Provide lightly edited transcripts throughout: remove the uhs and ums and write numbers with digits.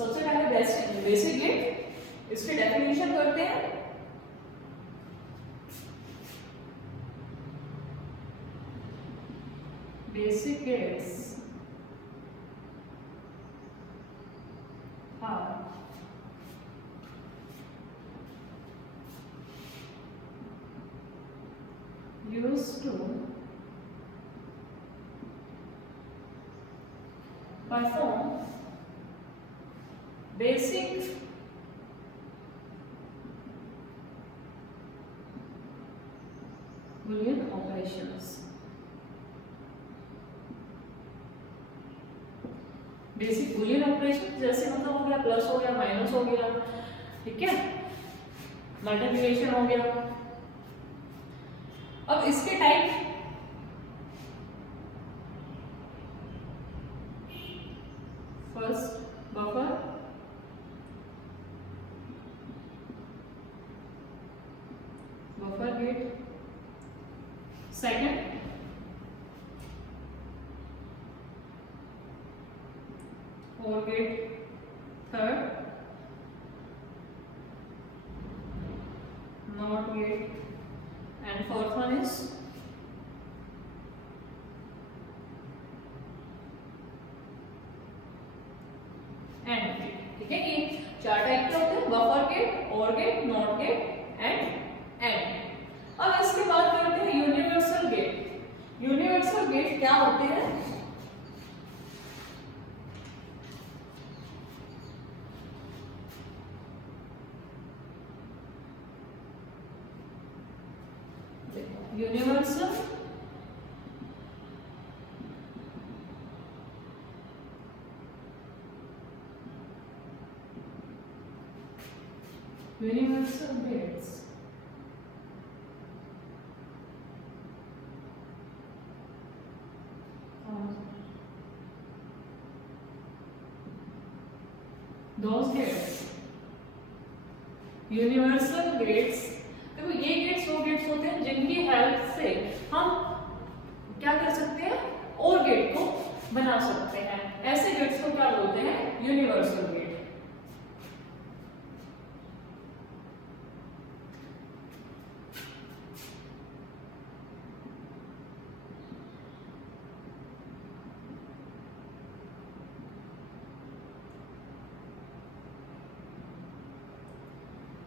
सबसे पहले basic gate, इसकी डेफिनेशन करते हैं। Basic gates are used to perform basic Boolean operations। Basic Boolean operation जैसे मतलब हो गया प्लस हो गया माइनस हो गया, ठीक है, मल्टीप्लिकेशन हो गया। अब इसके type first buffer, buffer gate, second OR gate, third NOT gate, and fourth one is AND gate। ठीक है, ये चार टाइप के होते हैं, buffer gate, OR gate, NOT gate and AND। अब इसके बाद करते हैं यूनिवर्सल गेट। यूनिवर्सल गेट क्या होते हैं? Universal universal gates those gates, universal gates. देखो ये गेट्स वो गेट्स होते हैं जिनकी हेल्प से हम क्या कर सकते हैं, और गेट को बना सकते हैं। ऐसे गेट्स को क्या बोलते हैं? Universal gate.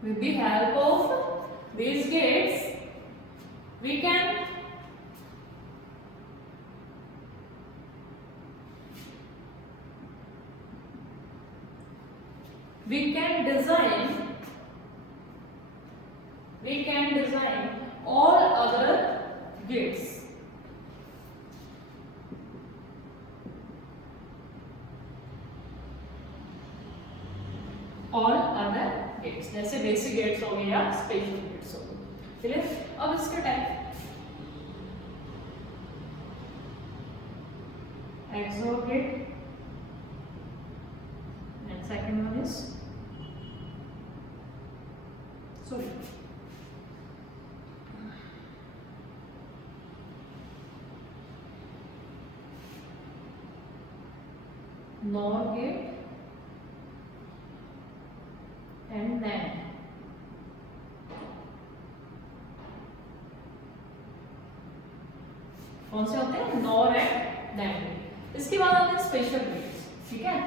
With the help of these gates, we can design all other gates। all other gates जैसे बेसिक गेट्स हो गए या स्पेशल गेट्स हो गए। चलिए अब इसके type XOR gate and second one is NOR gate and NAND। कौन से होते हैं? NOR and NAND। इसके बाद आते हैं स्पेशल गेट्स। ठीक है,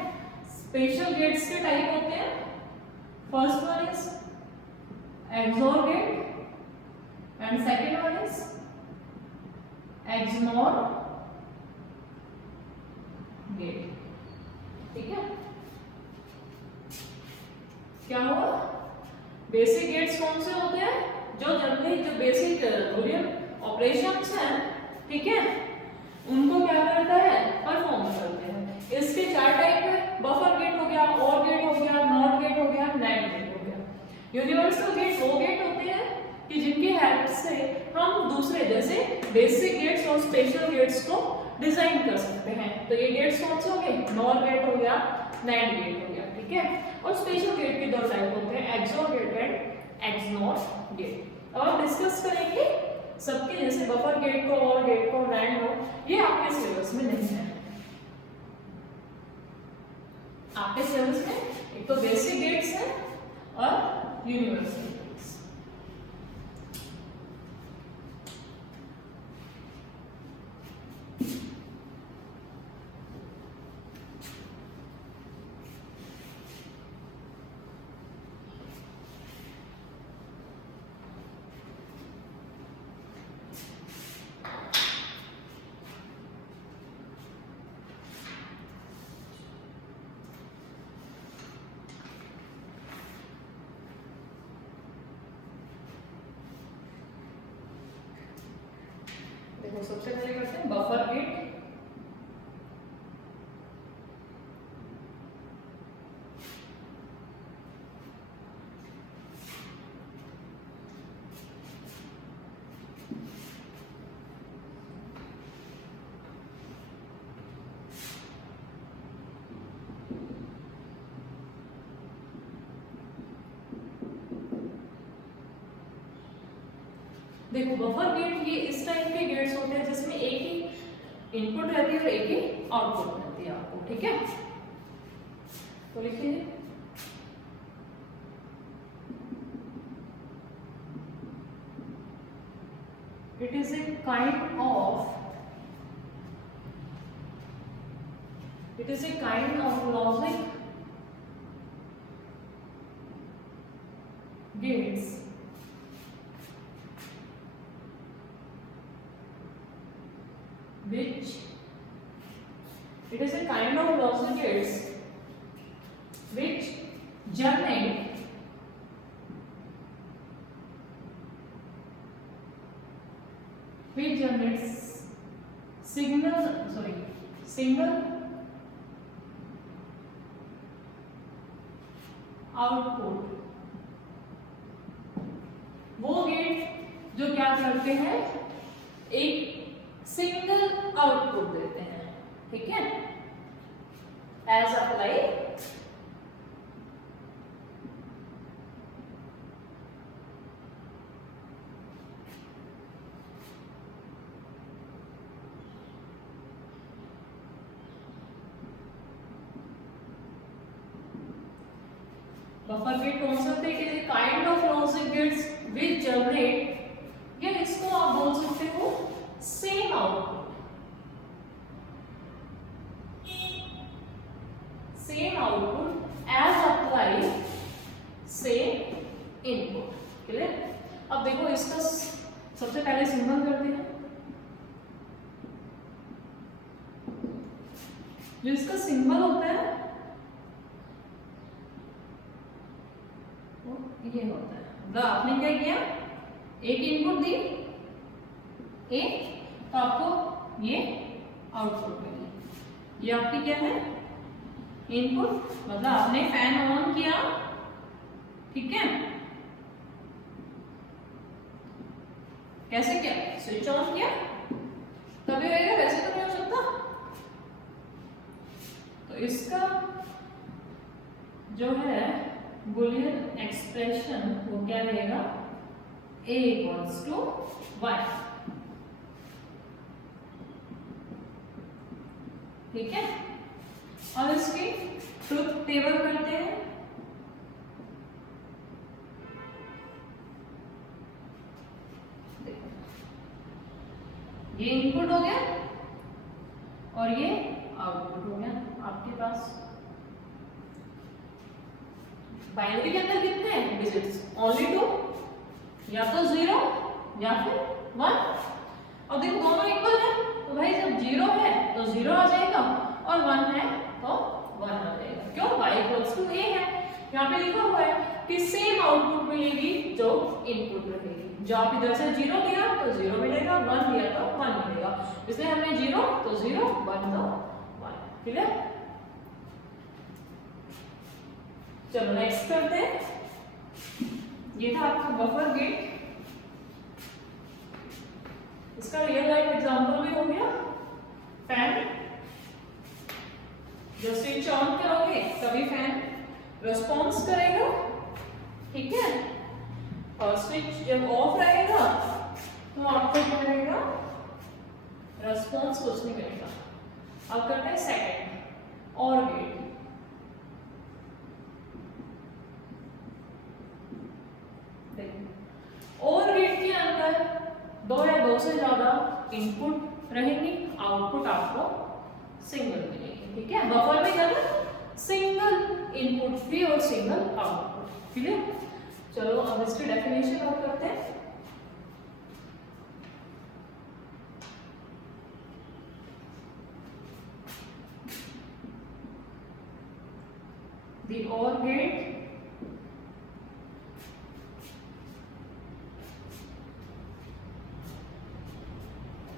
स्पेशल गेट्स के टाइप होते हैं, first one is XOR gate and second one is XNOR gate। ठीक है, क्या हुआ? बेसिक गेट्स कौन से होते हैं? जो जनरली जो बेसिक बूलियन ऑपरेशंस हैं, ठीक है, उनको क्या करता है? परफॉर्म करते हैं। इसके चार टाइप है, बफर गेट हो गया, OR गेट हो गया, NOT गेट हो गया, NAND गेट हो गया। यूनिवर्सल गेट वो गेट होते हैं कि जिनकी हेल्प से हम दूसरे जैसे बेसिक गेट्स और स्पेशल गेट्स को डिजाइन कर सकते हैं। तो ये गेट्स कौन से हो गए? NOR गेट हो गया, NAND गेट हो गया। ठीक है, और स्पेशल गेट के दो टाइप होते हैं, XOR gate and XNOR gate. अब हम डिस्कस करेंगे सबके, जैसे बफर गेट को, OR गेट को, NAND को, ये आपके सिलेबस में नहीं है, आपके सिलेबस में यूनिवर्सल गेट्स। देखो सबसे पहले करते हैं बफर गेट। देखो बफर गेट ये इस टाइप के गेट्स होते हैं जिसमें एक ही इनपुट रहती है और एक ही आउटपुट रहती है आपको, ठीक है। तो लिखिए it is a kind of logic gets which it is a kind of logic gates which generate single output। वो गेट जो क्या करते हैं, एक सिंगल आउटपुट देते हैं, ठीक है। एज अप्लाई बफर गेट कौन सा होता है? It is a kind of logic gates which generate, या इसको आप बोल सकते हो same output, as apply same input. Clear? अब देखो इसका सबसे पहले सिंबल करते हैं। जो इसका सिंबल होता है वो ये होता है, मतलब आपने क्या किया, एक इनपुट दी एक, तो आपको ये आउटपुट मिली। ये आपकी क्या है, इनपुट, मतलब आपने फैन ऑन किया, ठीक है। कैसे किया? स्विच ऑन किया तभी रहेगा, वैसे तो नहीं हो सकता। तो इसका जो है बुलियन एक्सप्रेशन वो क्या रहेगा, a equals to y, ठीक है। और इसकी ट्रुथ टेबल करते हैं। ये इनपुट हो गया और ये आउटपुट हो गया आपके पास। बाइनरी के अंदर कितने हैं डिजिट्स? ओनली 2, या तो 0 या फिर 1। और देखो दोनों इक्वल है, तो भाई जब 0 है तो 0 आ जाएगा और 1 है तो 1 आ जाएगा। क्यों? y इक्वल्स टू a है। यहाँ पे लिखा हुआ है कि सेम आउटपुट मिलेगी जो इनपुट रहेगी। जो आप इधर से 0 दिया तो 0 मिलेगा, 1 दिया तो 1 मिलेगा। इसलिए हमने 0 तो 0, 1 तो 1। ठीक है, चलो नेक्स्ट करते हैं। ये था आपका बफर गेट। इसका रियल लाइफ एग्जांपल भी हो गया। फैन, जब स्विच ऑन करोगे तभी फैन रिस्पॉन्स करेगा, ठीक है। और स्विच जब ऑफ रहेगा तो आपको क्या रहेगा, रिस्पॉन्स कुछ नहीं मिलेगा। अब करते हैं सेकंड और गेट। इनपुट रहेंगी, आउटपुट आपको सिंगल मिलेगी, ठीक है। बफर में क्या था, सिंगल इनपुट भी और सिंगल आउटपुट, क्लियर। चलो अब इसकी डेफिनेशन और करते हैं।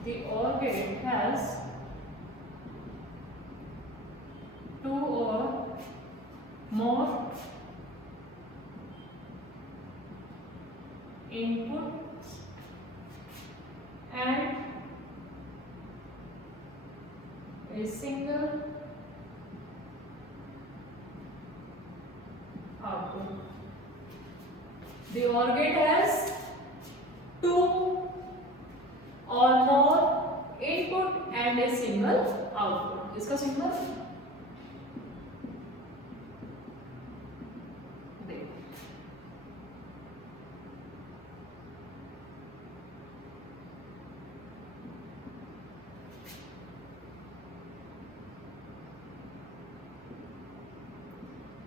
The OR gate has two or more inputs and a single output. The OR gate has two or more input and a single output. इसका सिंबल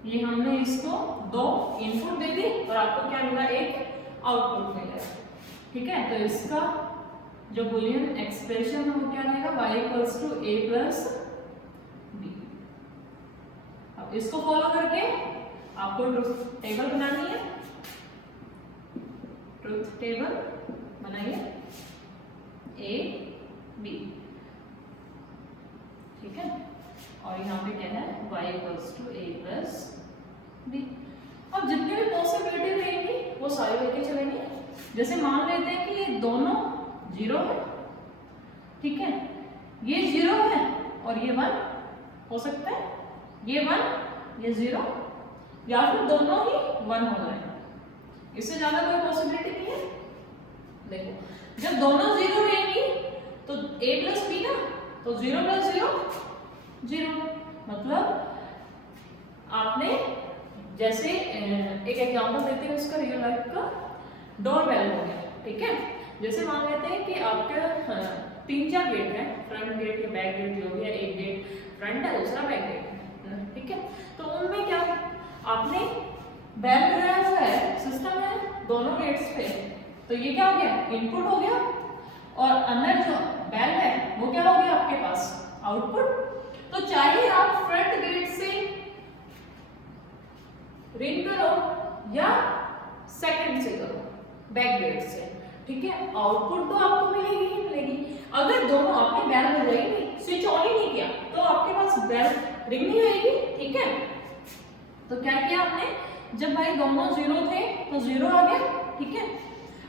ये हमने इसको दो इनपुट दे दी और आपको क्या मिला, एक आउटपुट मिला, ठीक है। तो इसका जो बूलियन एक्सप्रेशन है वो क्या रहेगा, y equals to a plus b। अब इसको फॉलो करके आपको ट्रुथ टेबल बनानी है, ट्रुथ टेबल बनाइए a b, ठीक है। और यहाँ पे क्या है, y equals to a plus b। अब जितनी भी पॉसिबिलिटी रहेंगी वो सारी लेके चलेंगे। जैसे मान लेते हैं कि ये दोनों जीरो है, ठीक है, ये जीरो है और ये वन हो सकता है, ये वन ये जीरो, या फिर दोनों ही वन हो रहे हैं, इससे ज्यादा कोई पॉसिबिलिटी नहीं है। देखो जब दोनों जीरो रहेंगी तो a प्लस बी ना, तो जीरो प्लस जीरो जीरो, मतलब आपने जैसे एक एग्जांपल देते हैं उसका रियल लाइफ का, डोर बेल हो गया, ठीक है। जैसे मान लेते हैं कि आपके तीन चार गेट हैं, फ्रंट गेट या बैक गेट जो भी है, एक गेट फ्रंट है दूसरा बैक गेट है, ठीक है। तो उनमें क्या आपने बेल लगाया हुआ है, सिस्टम है दोनों गेट्स पे, तो ये क्या हो गया, इनपुट हो गया, और अंदर जो बेल है वो क्या हो गया आपके पास, आउटपुट। तो चाहे आप फ्रंट गेट से रिंग करो या सेकंड से करो, बैक गेट से, ठीक है, आउटपुट तो आपको मिलेगी ही मिलेगी। अगर दोनों आपने बेल बजाई, स्विच ऑन ही नहीं किया, तो आपके पास बेल रिंग नहीं होगी, ठीक है। तो क्या किया आपने, जब भाई दोनों जीरो थे तो जीरो आ गया, ठीक है।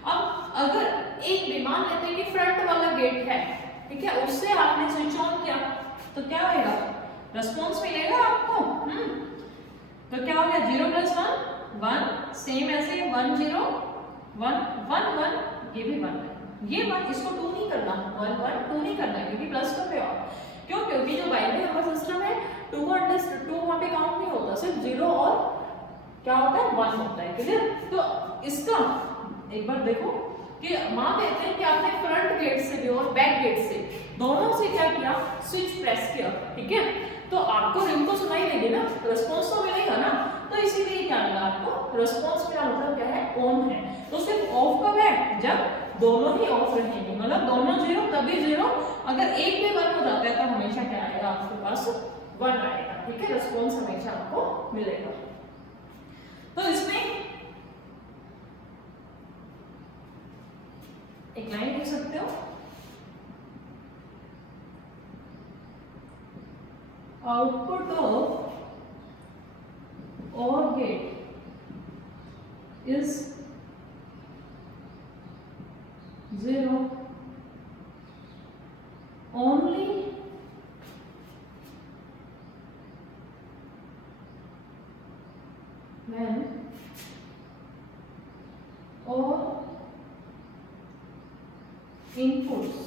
अब अगर एक भी मान लेते हैं कि फ्रंट वाला गेट है, ठीक है, उससे आपने स्विच ऑन किया तो क्या होगा, रिस्पॉन्स मिलेगा आपको। तो क्या हो गया, zero plus one one, same ऐसे one zero one one one, ये भी वन है, ये वन, इसको टू नहीं करना, वन वन टू नहीं करना, क्योंकि प्लस कर रहे हो आप, क्यों, क्योंकि जो बाइनरी नंबर सिस्टम है टू वहां पे काउंट नहीं होता, सिर्फ जीरो और क्या होता है, वन होता है, क्लियर। तो इसका एक बार देखो कि मान लेते हैं कि आपने फ्रंट गेट से भी और बैक गेट से दोनों से क्या किया, स्विच प्रेस किया, ठीक है, तो आपको रिंग तो सुनाई देगी ना, रिस्पॉन्स तो मिलेगा ना। तो इसीलिए क्या मिला आपको, रिस्पॉन्स का मतलब क्या है, ऑन है। तो सिर्फ ऑफ कब है, जब दोनों ही ऑफ रहेंगे, मतलब दोनों जीरो तभी जीरो, अगर एक भी वन हो जाता है तो हमेशा क्या आएगा आपके पास, वन आएगा, ठीक है, रिस्पॉन्स हमेशा आपको मिलेगा। तो इसमें एक लाइन लिख सकते हो, output of OR gate is 0 only when all inputs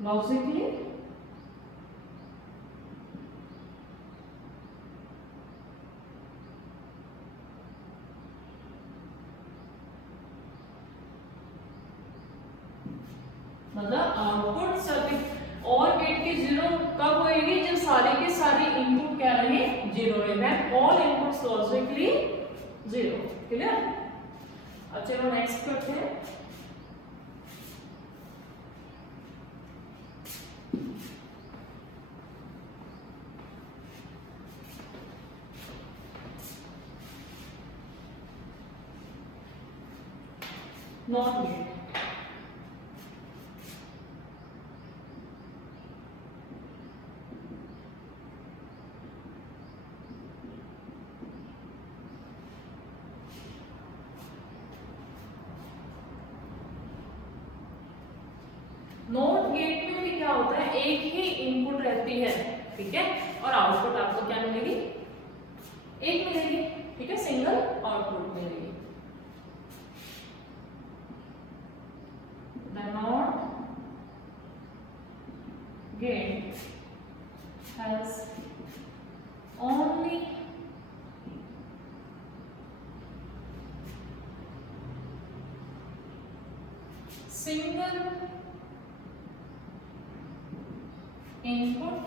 logically मतलब आउटपुट सर्किट और गेट की जीरो कब होएगी, जब सारे के सारे इनपुट क्या रहे, जीरो रहे, when all inputs logically zero. Clear? अब चलो नेक्स्ट करते हैं। Not gate. नॉट गेट में भी क्या होता है, एक ही इनपुट रहती है, ठीक है, और आउटपुट आपको क्या मिलेगी, एक मिलेगी, ठीक है, सिंगल आउटपुट मिलेगी। The NOT gate has only single input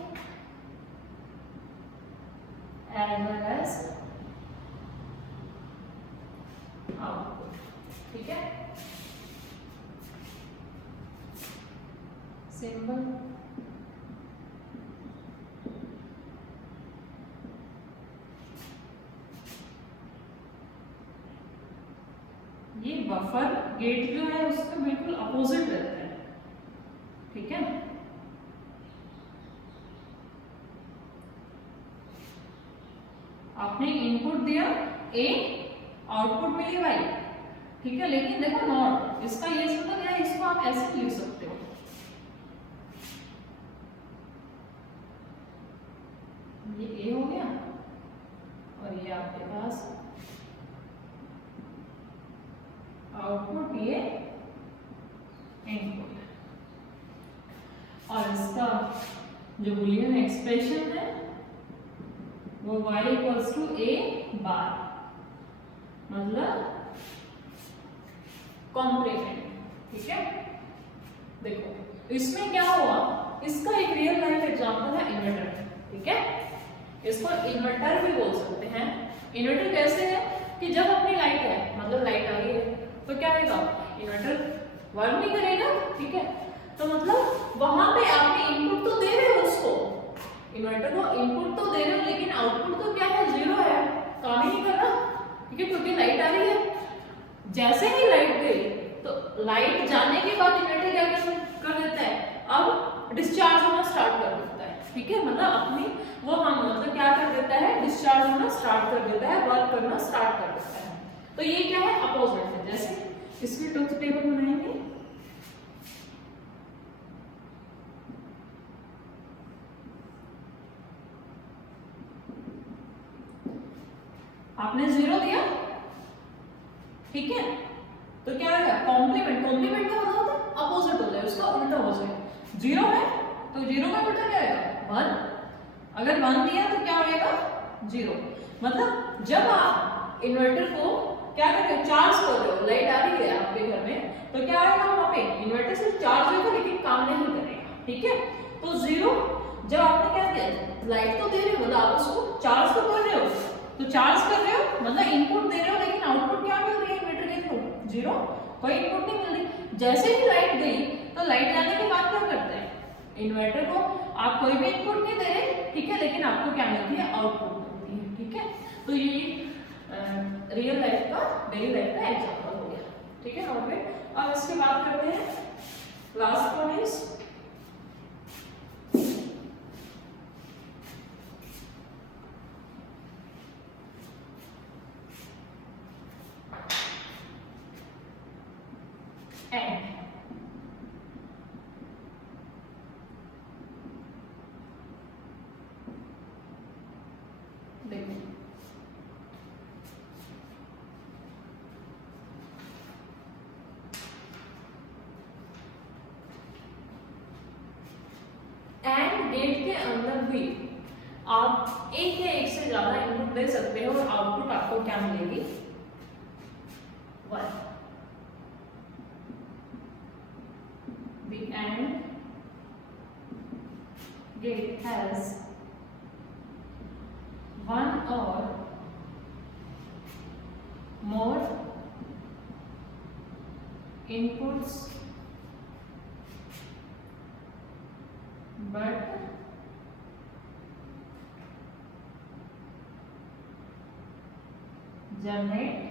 as well as output, ठीक है, सिंबल ये बफर गेट जो है उसका बिल्कुल अपोजिट रहता है, ठीक है। आपने इनपुट दिया ए, आउटपुट मिली वाई, ठीक है, लेकिन देखो नॉट, इसका ये मतलब क्या है, इसको आप ऐसे लिख सकते हो, ये ए हो गया और ये आपके पास आउटपुट, ये इनपुट, और इसका जो बूलियन एक्सप्रेशन है वो y इक्वल्स टू a बार, मतलब कॉम्प्लीमेंट, ठीक है। देखो इसमें क्या हुआ, इसका एक रियल लाइफ एग्जांपल है इन्वर्टर, ठीक है, इसको इन्वर्टर भी बोल सकते हैं। इन्वर्टर कैसे है कि जब अपनी लाइट है, मतलब लाइट आ रही है, तो क्या होगा, इन्वर्टर वर्क नहीं करेगा, ठीक है, तो मतलब वहां पे आपने इनपुट तो दे रहे हो उसको, इन्वर्टर को इनपुट तो दे रहे हो, लेकिन आउटपुट तो क्या है, जीरो है, काम ही नहीं कर रहा, ठीक है, क्योंकि लाइट आ रही है। जैसे ही लाइट गई तो लाइट जाने के बाद इन्वर्टर क्या कर देता है, अब डिस्चार्ज होना स्टार्ट कर देता है, ठीक है, मतलब अपनी वो हम मतलब क्या कर देता है, डिस्चार्ज होना स्टार्ट कर देता है, वर्क करना स्टार्ट कर देता है। तो ये क्या है, अपोजिट है। जैसे इसकी ट्रुथ टेबल बनाएंगे, आपने जीरो दिया, ठीक है, तो क्या होगा, कॉम्प्लीमेंट, कॉम्प्लीमेंट का मतलब होता है अपोजिट हो जाए, उसका उल्टा हो जाए। जीरो है तो जीरो का उल्टा क्या आएगा, वन, अगर वन दिया तो क्या होएगा, जीरो। मतलब जब आप इन्वर्टर को क्या कर रहे हो, चार्ज कर रहे हो, लाइट आ रही है आपके घर में, तो क्या आएगा वहां पे, इन्वर्टर सिर्फ चार्ज होगा लेकिन काम नहीं करेगा, ठीक है। तो जीरो, जब आपने क्या दिया, लाइट तो दे रहे हो, मतलब आप उसको चार्ज तो कर रहे हो, तो चार्ज कर रहे हो मतलब इनपुट दे रहे हो, लेकिन आउटपुट क्या मिल रही है इन्वर्टर के थ्रू, जीरो, कोई इनपुट नहीं मिल रही। जैसे ही लाइट गई तो लाइट जाने के बाद क्या करते हैं, इन्वर्टर को आप कोई भी इनपुट नहीं दे रहे, ठीक है, लेकिन आपको क्या मिलती है, आउटपुट मिलती है, ठीक है। तो ये रियल लाइफ का, डेली लाइफ का एग्जांपल हो गया, ठीक है। और फिर अब इसके बाद करते हैं लास्ट वन इज एंड। देखो एंड गेट के अंदर भी आप एक या एक से ज्यादा इनपुट दे सकते हो और आउटपुट आपको क्या मिलेगी, one. The has one or more inputs but generate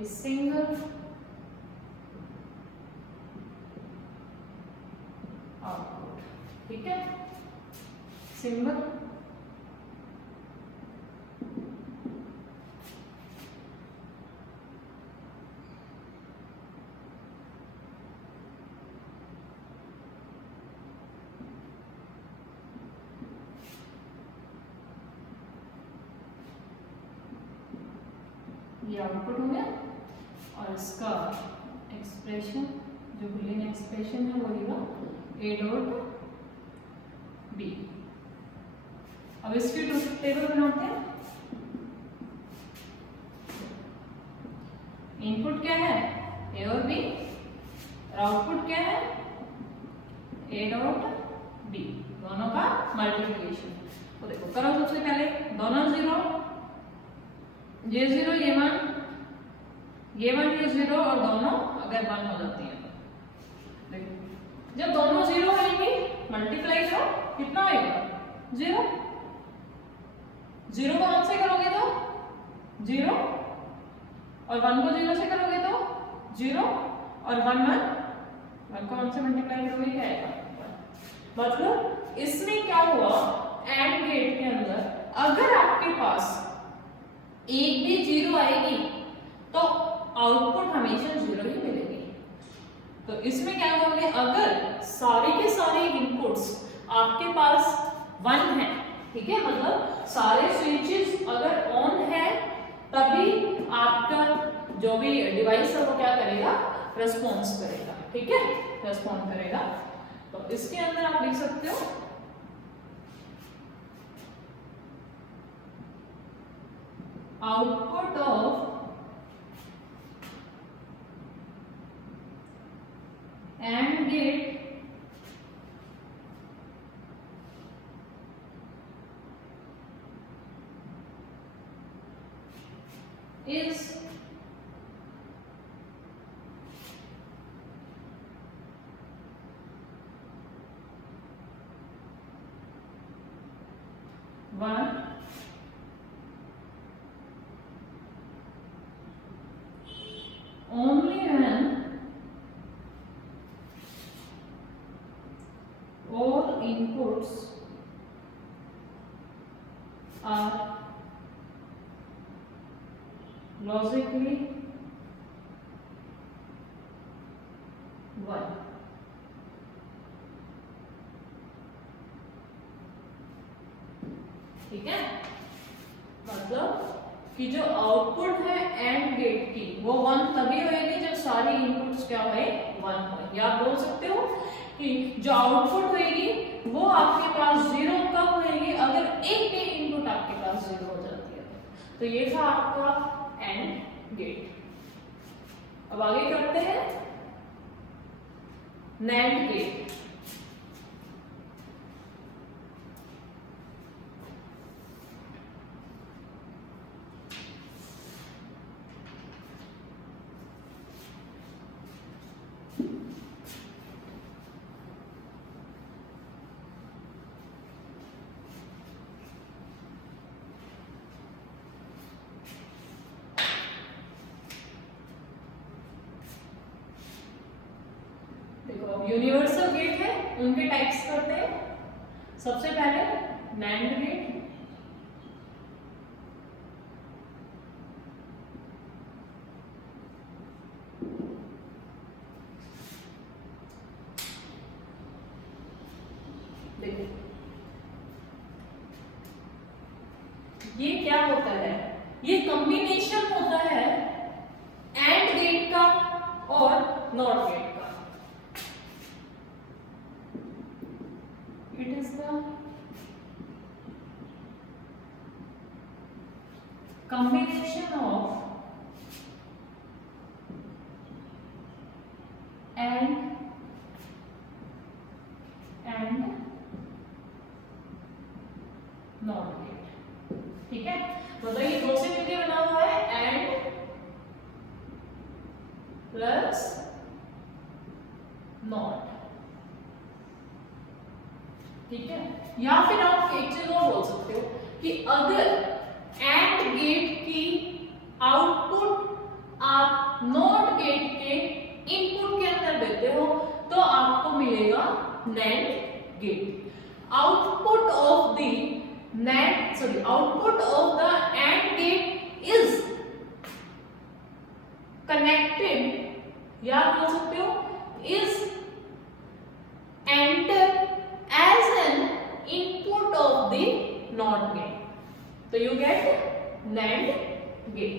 a single output. ठीक है, सिंबल ये आउटपुट हो गया और इसका एक्सप्रेशन जो बुलियन एक्सप्रेशन है वो होगा ए डॉट बी। अब इसकी ट्रूथ टेबल बनाते हैं। इनपुट क्या है ए और बी और आउटपुट क्या है ए डॉट बी, दोनों का मल्टीप्लिकेशन। तो देखो करो सबसे पहले दोनों जीरो, ये जीरो ये वन ये जीरो और दोनों अगर वन हो जाती है तो देखो जब दोनों जीरो आएंगे मल्टीप्लाई करो कितना आएगा जीरो, जीरो को वन से करोगे तो जीरो और वन को जीरो से करोगे तो जीरो और वन वन, वन को वन से मल्टीप्लाई करोगे क्या आएगा। मतलब इसमें क्या हुआ एंड गेट के अंदर अगर आपके पास एक भी जीरो आएगी तो आउटपुट हमेशा जीरो ही मिलेगी। तो इसमें क्या करोगे अगर सारे के सारे इनपुट्स आपके पास वन है, ठीक है, मतलब सारे स्विचेस अगर ऑन है तभी आपका जो भी डिवाइस है वो क्या करेगा रेस्पॉन्स करेगा। ठीक है, रेस्पॉन्ड करेगा। तो इसके अंदर आप लिख सकते हो output of AND gate is one only when all inputs are logically one। ठीक है, मतलब कि जो आउटपुट है एंड गेट की वो वन तभी होएगी जब सारी इनपुट्स क्या होए वन होए। या आप बोल सकते हो कि जो आउटपुट होएगी वो आपके पास जीरो कब होएगी अगर एक भी इनपुट आपके पास जीरो हो जाती है। तो ये था आपका एंड गेट। अब आगे करते हैं नैंड गेट। यूनिवर्सल गेट है उनके टाइप्स करते हैं। सबसे पहले नैंड गेट, देखो ये क्या होता है, ये कॉम्बिनेशन होता है एंड गेट का और नॉट गेट का। It is the combination of AND मतलब ये दो से मिलकर बना हुआ है एंड प्लस नॉट, ठीक है। या फिर आप एक चीज और बोल सकते हो कि अगर एंड गेट की आउटपुट आप नॉट गेट के इनपुट के अंदर देते हो तो आपको मिलेगा NAND gate. Output of the NAND output of the AND gate is connected, या बोल सकते हो is enter as an input of the NOT gate, तो you get NAND gate.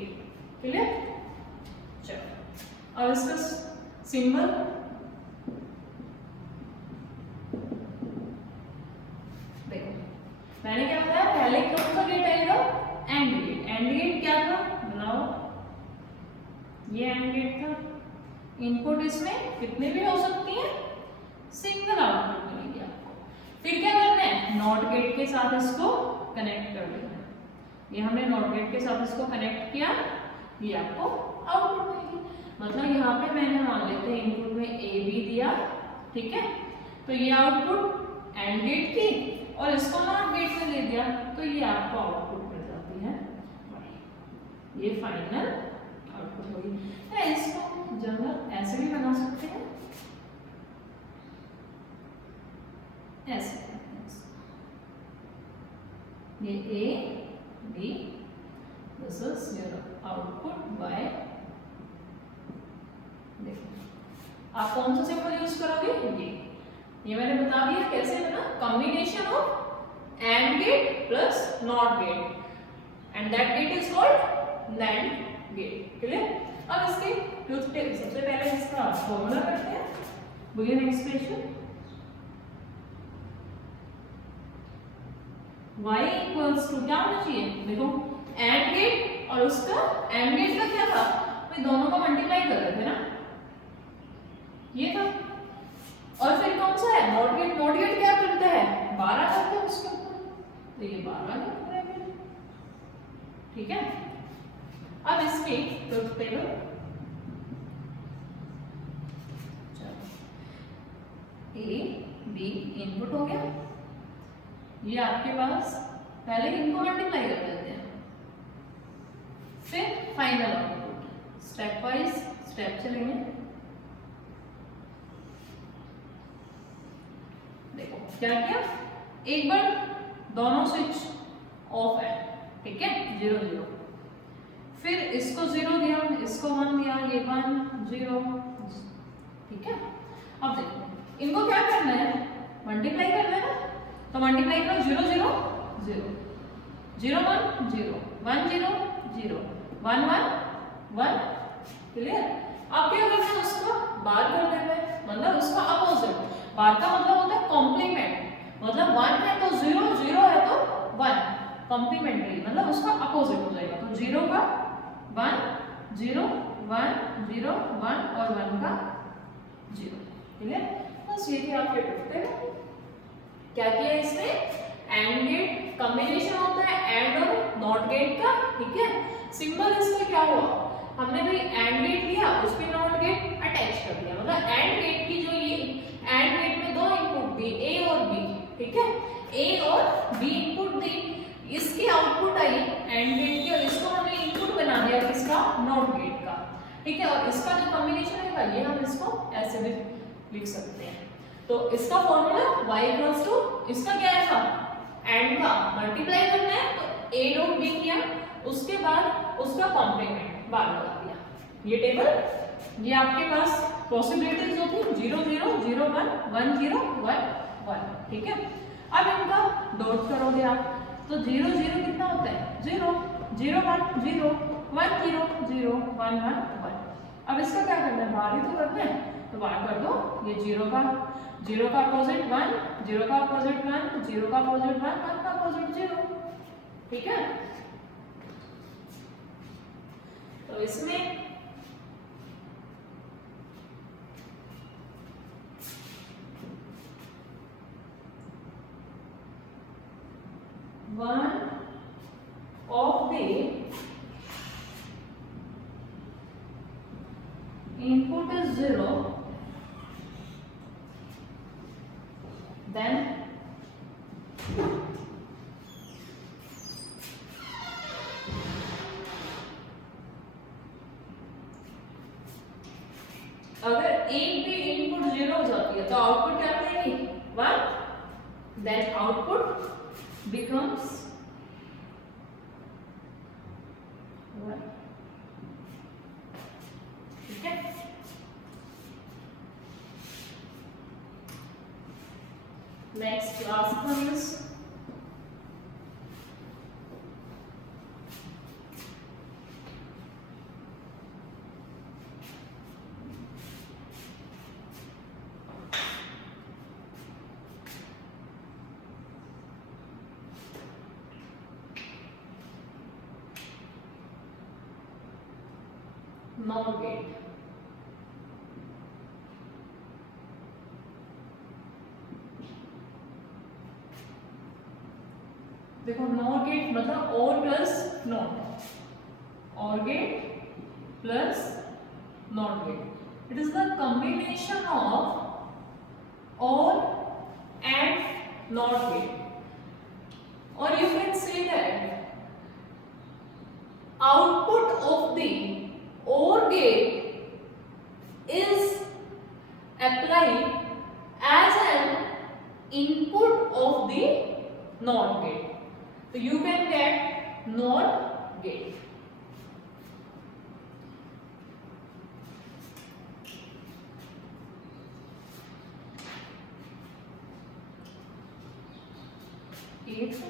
Clear? चलो अब इसका सिंबल देखो, मैंने क्या बताया पहले कौन सा गेट आएगा? And gate. एंड गेट क्या था? बनाओ, ये एंड गेट था। इनपुट इसमें कितने भी हो सकती हैं, सिंगल आउटपुट मिलेगी आपको। फिर क्या करना है? नॉट गेट के साथ इसको कनेक्ट कर देना। ये हमने नॉट गेट के साथ इसको कनेक्ट किया, ये आपको आउटपुट मिलेगी। मतलब यहाँ पे मैंने मान लेते हैं इनपुट में ए बी दिया, ठीक है, तो ये आउटपुट एंड गेट की और इसको नॉट गेट में दे दिया, तो ये आपको आउटपुट मिल जाती है, ये फाइनल आउटपुट होगी। या इसको जनरल ऐसे भी बना सकते हैं, ऐसे ये A B, this is your output by, देखो आप कौन सा सिंबल यूज करोगे? ये मैंने बता दिया कैसे बना, combination of AND gate plus NOT gate and that gate is called NAND gate. Clear? अब इसके ट्रूथ टेबल, सबसे पहले इसका फॉर्मूला करते हैं, Boolean expression y equals to क्या होना चाहिए? देखो एंड गेट और उसका एंड गेट का क्या था, भाई दोनों को मल्टीप्लाई कर रहे थे ना, ये था। और फिर कौन सा है? Not gate. नॉट गेट क्या करता है? 12 करता है उसके ऊपर, तो ये 12 लिख रहे हैं, ठीक है। अब इसकी truth table, A B input हो गया, ये आपके पास पहले इनको मल्टीप्लाई कर देते हैं, फिर final output, step wise step चलेंगे। देखो क्या किया, एक बार दोनों स्विच ऑफ है, ठीक है, 0 0, फिर इसको 0 दिया, इसको 1 दिया, ये 1 0, ठीक है। अब देखो इनको क्या करना है? मल्टीप्लाई करना है ना, तो मल्टीप्लाई करो 0 0 0 0 1 0 1 0 0 1 1 1। क्लियर? अब क्या करना है? उसको बार कर देना है, मतलब उसका अपोजिट। बार का मतलब होता है कॉम्प्लीमेंट, मतलब 1 है तो 0, 0 है तो 1, कॉम्प्लीमेंट्री मतलब उसका अपोजिट हो जाएगा। तो 0 का 1 0 1 0 1 और 1 का 0। क्लियर? बस ये थी आपके ट्रूथ टेबल। क्या किया इसने? एंड गेट कॉम्बिनेशन होता है एंड और नॉट गेट का, ठीक है। सिंबल इसमें क्या हुआ, हमने भाई एंड गेट लिया, उस पे नॉट गेट अटैच कर दिया, मतलब एंड गेट की जो ये एंड गेट में दो इनपुट दी, ए और बी, ठीक है, ए और बी इनपुट दी, इसकी आउटपुट आई एंड गेट की और इसको हमने इनपुट बना दिया किसका? नॉट गेट का, ठीक है। और इसका जो कॉम्बिनेशन है ये हम इसको ऐसे भी लिख सकते हैं। तो इसका फॉर्मूला y इक्वल्स टू, इसका क्या था? एंड का मल्टीप्लाई करना है, तो a डॉट b किया, उसके बाद उसका कॉम्प्लीमेंट बार लगा दिया। ये टेबल, ये आपके पास पॉसिबिलिटीज होती है 0 0 0 1 1 0 1 1, ठीक है। अब इनका डॉट करोगे आप, तो 0 0 कितना होता है? 0 0 1 0 1 0 0 1 1 1। अब इसका क्या करना है? बार ही तो करना है, तो बार कर दो। ये 0 का अपोजिट 1, 0 का अपोजिट 1, 0 का अपोजिट 1, 1 का अपोजिट 0, ठीक है। तो इसमें one of of the input is 0, then अगर एक भी इनपुट 0 हो जाती है तो आउटपुट क्या मिलेगी 1, then output becomes 1. ठीक है, next last one is NOR gate. देखो NOR gate मतलब OR plus NOT, OR gate plus NOT gate. It is the combination of OR and NOT gate. Or you can say that output of the OR gate is applied as an input of the NOT gate. So you can get NOT gate. If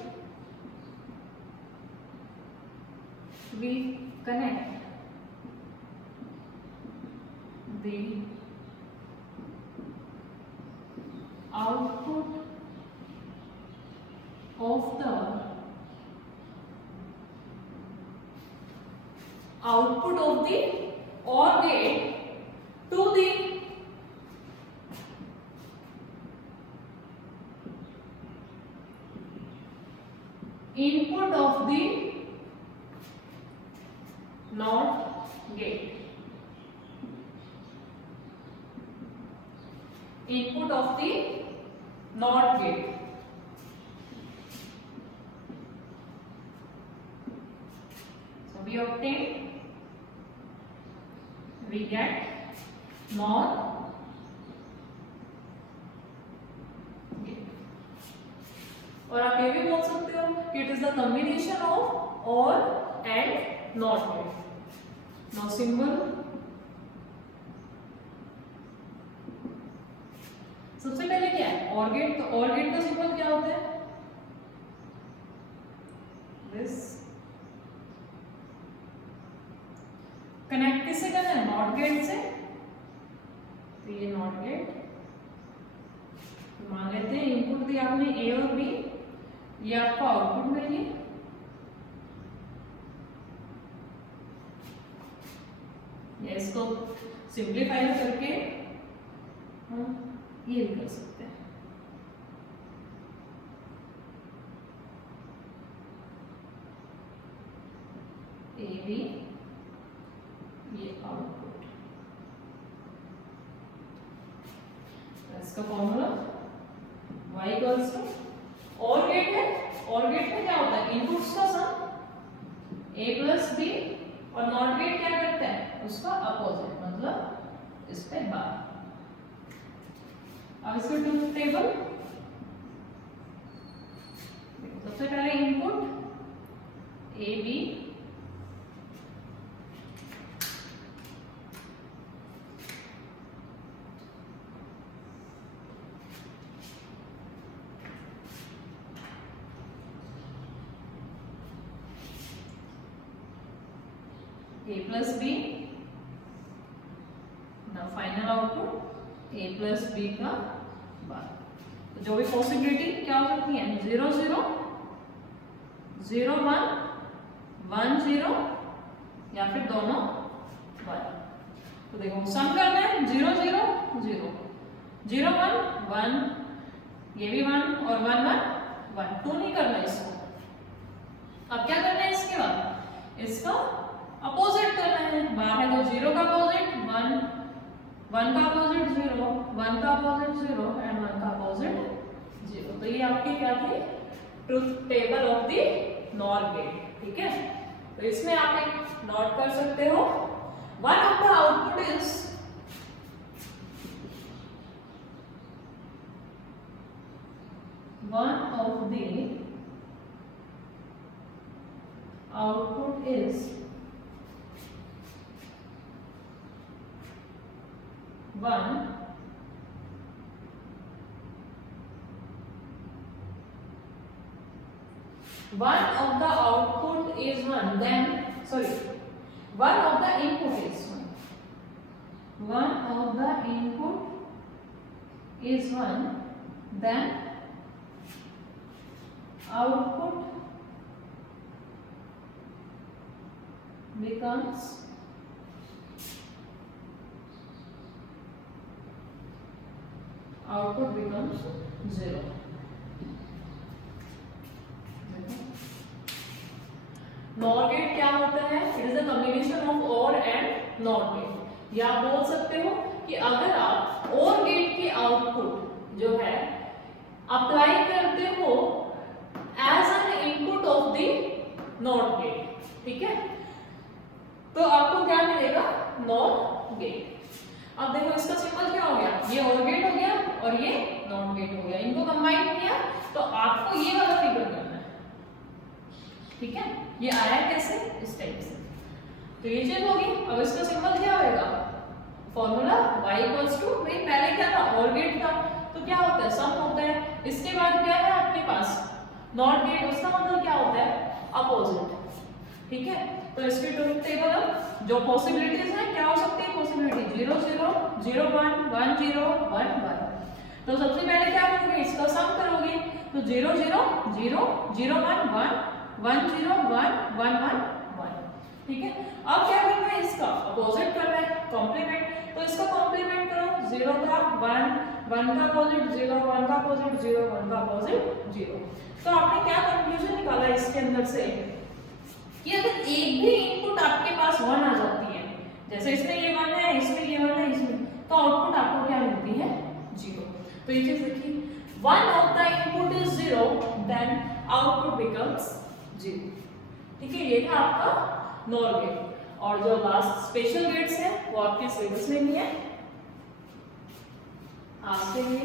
we connect the output of the OR gate to the input of the NOT gate. Input of the NOT gate. So we obtain, we get NOR gate. और आप ये भी बोल सकते हो कि it is the combination of OR and NOT gate. Now symbol, सबसे पहले क्या है OR गेट, तो OR गेट का सिंबल क्या होता है this. कनेक्ट किससे करना है NOT गेट से, तो ये NOT गेट मान लेते हैं इनपुट दिया आपने A और B, ये आपको आउटपुट मिलेगी, ये इसको सिंप्लीफाई करके हम ये भी कर सकते हैं, ए बी ये आउटपुट, इसका formula y equals to OR gate है, OR गेट में क्या होता है इनपुट्स का सम a प्लस b, और नॉट गेट क्या करता है उसका अपोजिट, मतलब इस पे बार। अब इसका ट्रूथ टेबल, सबसे पहले input A B, a plus b, now final output a plus b का बार। तो जो भी पॉसिबिलिटी क्या हो सकती है 0 0 0 1 1 0 या फिर दोनों 1। तो देखो सम करना है 0 0 0 0 1 1, ये भी 1 और 1 1 1, 2 नहीं करना इसको। अब क्या करना है इसके बाद 1 का अपोजिट 0, 1 का अपोजिट 0 एंड 1 का अपोजिट 0। तो ये आपकी क्या थी, truth table of the NOR gate. ठीक है, तो इसमें आप एक नोट कर सकते हो, one of the output is output is one of the output is one, then sorry, one of the input is one of the input is one, then output becomes zero। NOR gate क्या होता है, it is a combination of OR and NOT gate. या आप बोल सकते हो कि अगर आप और गेट के आउटपुट जो है अप्लाई करते हो as an input of the NOT gate, ठीक है, तो आपको क्या मिलेगा, नॉर गेट। अब देखो इसका सिंबल क्या हो गया, ये और गेट हो गया और ये नॉट गेट हो गया, इनको कंबाइन किया तो आपको ये वाला फिगर करना है। ठीक है, ये आया कैसे, इस टाइप से, तो ये चीज होगी। अब इसका सिंबल क्या होगा, फॉर्मूला y इक्वल्स टू, भाई पहले क्या था, और गेट था, तो क्या होता है, सम होता है। इसके बाद क्या है आपके पास, नॉट गेट, उसका मतलब क्या होता है, अपोजिट। ठीक है, तो इसके ट्रुथ टेबल जो पॉसिबिलिटीज हैं, क्या हो सकती है पॉसिबिलिटी, 0 0 0 1 1 0 1 1। तो सबसे पहले क्या करोगे, इसका सम करोगे, तो 0 0 0 0 1 1 1 0 1 1 1 1। ठीक है, अब क्या करना है, इसका अपोजिट करना है, कॉम्प्लीमेंट। तो इसका कॉम्प्लीमेंट करो, 0 का 1 1 का अपोजिट 0 1 का अपोजिट 0 1 का अपोजिट 0। तो आपने क्या कंक्लूजन निकाला इसके अंदर से, कि अगर एक भी इनपुट आपके पास 1 आ जाती है, जैसे इसमें ये 1 है, इसमें ये 1 है, इसमें, तो आउटपुट आपको क्या मिलती है, 0। तो ये चीज देखिए, one of the input is 0 then output becomes 0। ठीक है, ये था आपका नॉर गेट। और जो लास्ट स्पेशल गेट्स हैं वो आपके सिलेबस में नहीं है, आपके लिए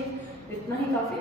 इतना ही काफी